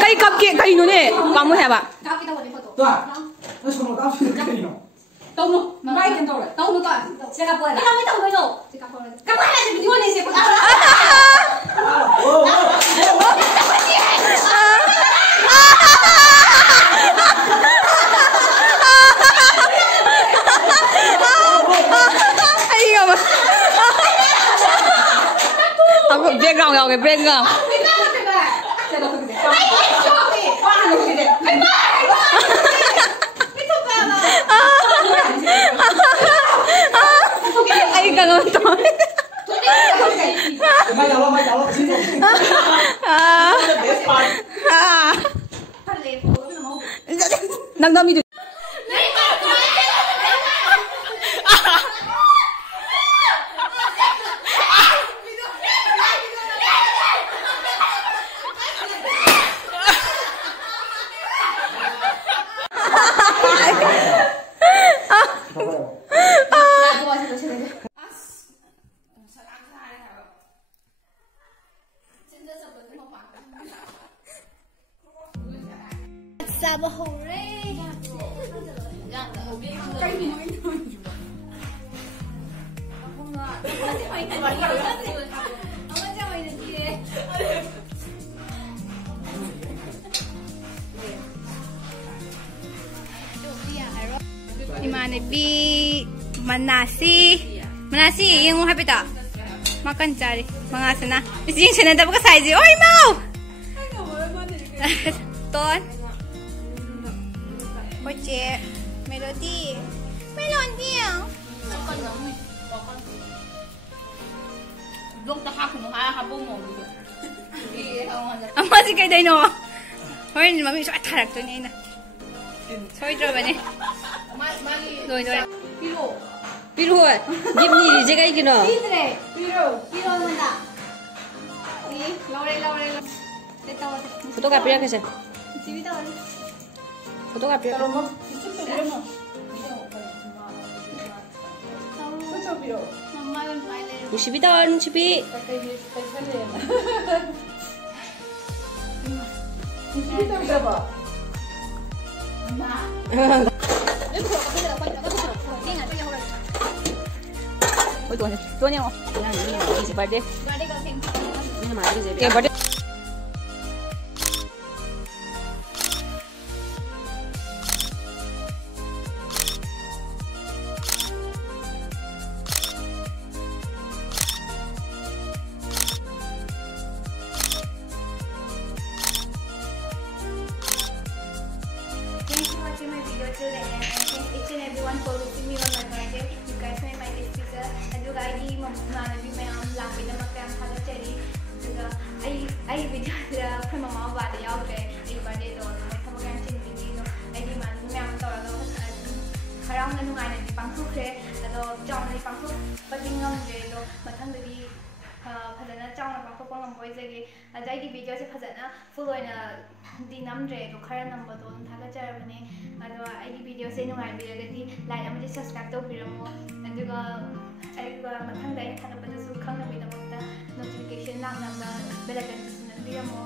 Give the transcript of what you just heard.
Cây cặp kia cây nó nè, cầm cái hả bạn? Tông nó, bay trên tàu rồi, tông nó coi, xe cặp rồi. Cái đâu mới tông rồi rồi, cặp này thì mình đi xe cặp. Aku background kau, background. Ay, ganun to. Nagdami dito. Sabo hore. Imanabi Manasi yung hapita. Makan cari mga sana. Yung sana dapat ka size. Oy mau. Ton. Oye, melody. Belum tak aku nak apa mau. Amma sih kayak dino. Hoy, mami so atarak tu ni na. Sorry coba ni. Doi. Biru है गिफ्ट नहीं दीजिएगा ही क्यों बिरू मंदा ये लौरे photo copy रखे से photo copy मुशिबी 다 मुशिबी Ôi tuần nhau không? Là gì birthday? Birthday con thêm. Nhưng mà cái gì? Cái birthday. Thanks for watching my video till the end. Thank each and everyone for visiting me on my birthday. You guys made my day special. Aduga ay mananabi may ang lapit na magkayang halacheri. Aduga ay video sila kay mama bata yaw kay ay birthday to. May kamagayang chinbindi no. Ay di man may ang tawag ako harang na nungay na di pangsukre. Ado jong na di pangsuk patingam je do mathangdagi phadana jong na pangsuk pang boy jagi. Ajai di video se phadana full oina di namre do khara number do thaga charabane. Ado ai di video se nungai biragadi like amadi subscribe to biramo. Aduga aduga mathangda ai thana padasu khangna bidamata notification lang na bell icon sunabiramo.